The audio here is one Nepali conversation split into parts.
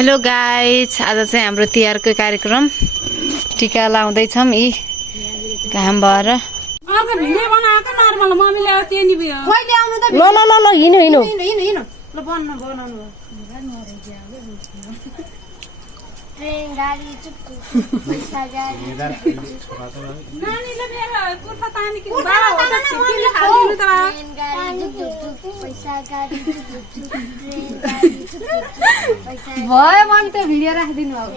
हेलो गाइज, आज चाहिँ हाम्रो तिहारको कार्यक्रम टिका लाउँदैछौँ यी घाम भएर। भयो मन त भिडियो राखिदिनु अब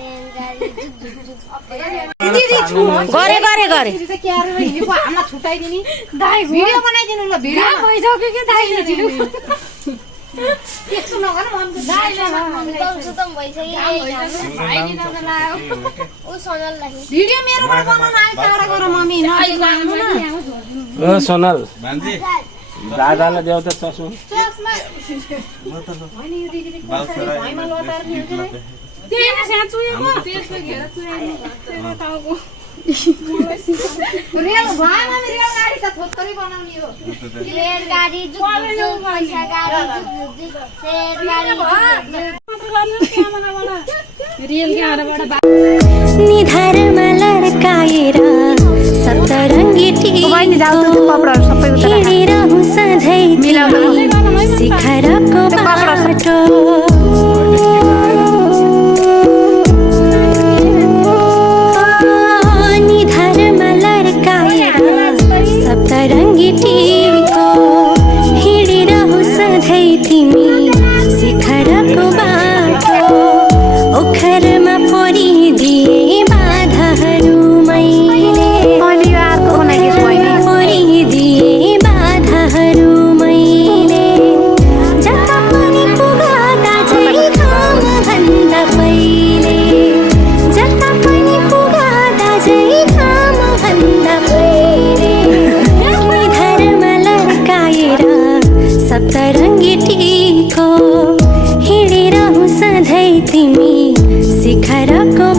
गरे गरे गरे हामीलाई छुट्याइदिने दाइ भिडियो बनाइदिनु ल भिडियो भइसक्यो के दाइले दिनु त्यस्तो नगर मन त दाइले खतम भइसक्यो भाइ नि दादा लायो ओ सोनललाई भिडियो मेरोबाट बनाउन आइ टाढा गर मम्मी नआइलाग्नु न ओ सोनल भान्जी दादालाई देऊ त चस्मा म त हैन यो दिदीले भाइमा लतार्ने हो के त्यही सानो चुएको त्यसको घेर चुयाइनु भएको टाउको रेल भाइमा रेल गाडी त थोत्तरी बनाउने हो रेल गाडी जुक्जु पैसा गाडी जुक्जु सेट गाडी रेल गाडीबाट निधार मलर काएर सप्तरङ्गी टिको हिँडेर सधैँ शिखरको बाटो निधार मलर काएर सप्तरङ्गी टिको हिँडेर सधैँ तिमी शिखरको बाटो ओखरमा परिदिए बाधाहरू मैले परिदिए बाधाहरू मैले जता पनि पुगादा चाहिँ कामभन्दा पहिले जता पनि पुगादा चाहिँ कामभन्दा पहिले निधारमा लड्काएर सप्तरङ्गी टिको हिँडेर सधैँ तिमी शिखरको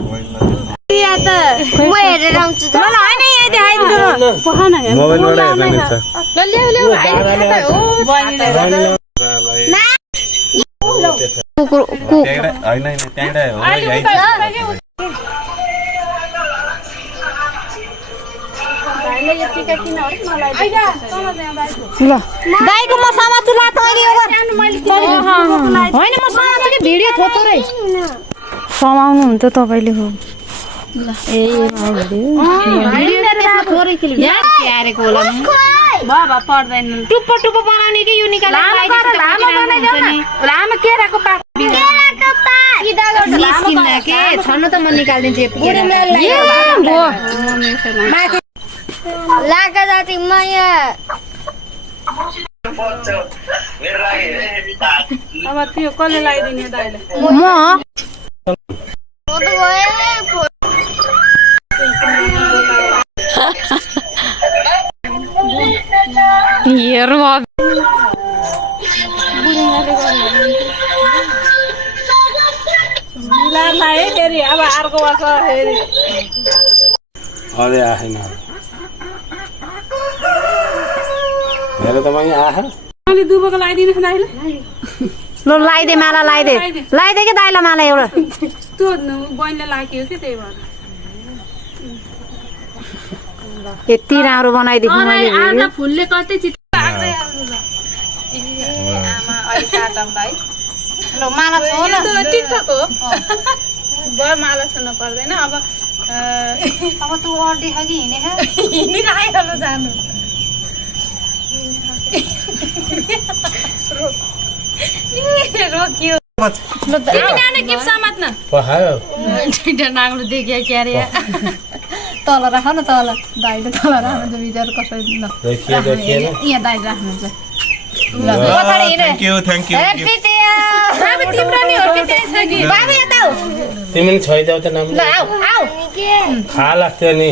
दाइको म समात्छु ला त अघि होइन म समात्छु कि भिडियो थोत्तरै समाउनु हुन्छ तपाईले हो ल ए क्यारेको होला बाबा पर्दैन टुप्पो टुप्पो बनाउने कि यो लामो केराको पात निस्किन्न के छन्नु त म निकाल्दिन्छु लागा जाति माया अब त्यो कसले लगाइदिने दाइले हेर मिलाएर फेरि अब अर्को वर्ष फेरि अरे आएन हेर त मैले आह अनि दुबोको लगाइदिनु दाइले ल लाइदे माला लाइदे के दाइला माला एउटा त्यो बहिनीले लाग्यो कि त्यही भएर यति राम्रो बनाइदिएको मैले आधा फुलले कतै चित्त ल माला छ न टिकटक हो भयो माला छुन पर्दैन अब तँ अड्डी खि हिँडिरहेको जानु रोकियो नाग्लो देखियो क्या अरे तल राख न तल दाइले तल राख्नुहुन्छ बिचार कसरी ल यहाँ दाइले राख्नुहुन्छ तिमी छोइदेऊ त नाम खा लाग्थ्यो नि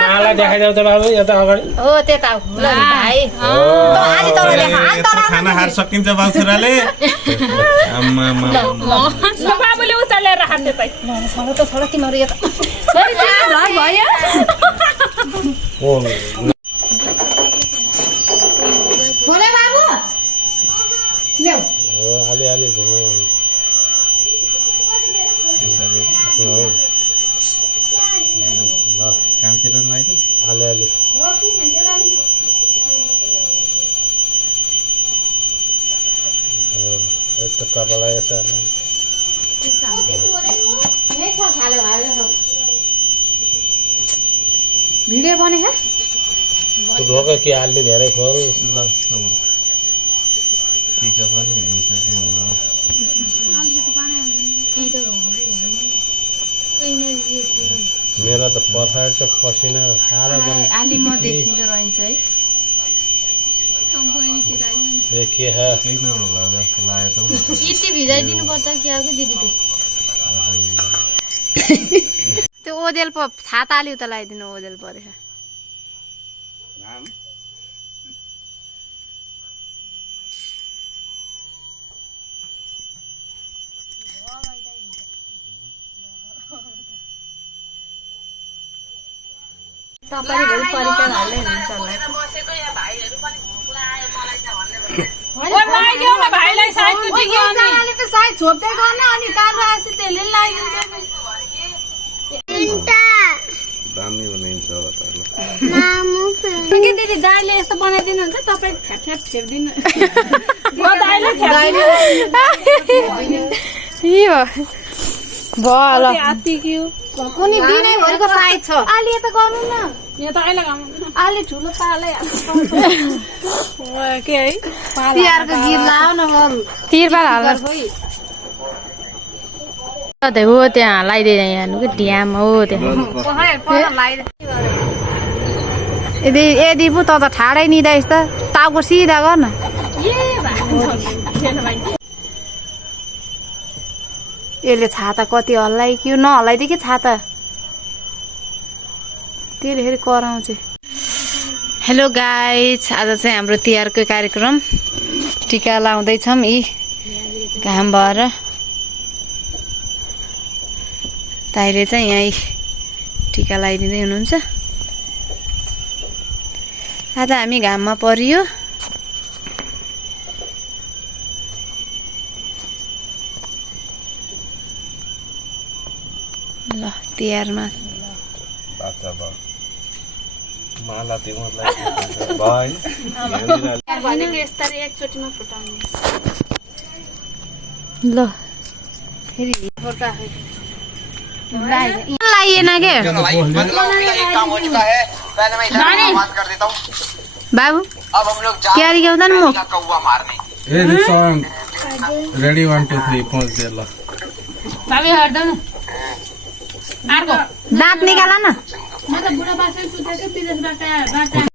माला देखाइदेऊ त बाबु यता अगाडि हो त्यता ल भाइ खाना खाएर सकिन्छ बाबुछोराले बाबुले उचालेर राख्थे त छोड तिमीहरू यता भयो अलि घुमायो कामतिर लगाइदियो अलि यस्तो कपाल यसो भिडियो बने ढोका के अलि धेरै खोल ल टिका पनि हुन्छ कि हुन्न मेरो त पछाडि त पसिना खाएर आली म देखिँदो रहन्छ है के केही नहोला जस्तो लाग्यो त यति भिजाइदिनु पर्छ क्या हो कि दिदी त्यो ओजेल छाता अलि उता लगाइदिनु ओजेल परेछ छोप्दै गर्न अनि कालो आसी त्यसले लगाइदिन्छ दामी बनाइन्छ कि दिदी दाइले यस्तो बनाइदिनुहुन्छ तपाईँ ठ्याप छेप्दिनु कुनै दिनैभरिको साइज छ आली यता गर्नु न यो त अहिले आली ठुलो पालै के है तिहारको गीत लाउ न बरु तिरपाल हाल्दा हो त्यहाँ लगाइदिँदैन यहाँ ड्याम हो त्यहाँ यदि पो त ठाडै निदाइस् त टाउको सिधा गर न यसले छाता कति हल्लाइ कि नहल्लाइदियो कि छाता त्यसले फेरि कराउँछ हेलो गाइज आज चाहिँ हाम्रो तिहारको कार्यक्रम टिका लाउँदैछौँ यी घाम भएर ताईले चाहिँ यहीँ टिका लगाइदिँदै हुनुहुन्छ आज हामी घाममा परियो ल तिहारमा माला तिमीलाई भयो भनेको यस्तरी एकचोटिमा फुटाउने ल फेरि लाइएन के बाबु क्यारी गाउँदा नि म रेडी 1 2 3 पहुँच दे ल दाँत निकाल न म त बुढा बासै सुतेको विदेशबाट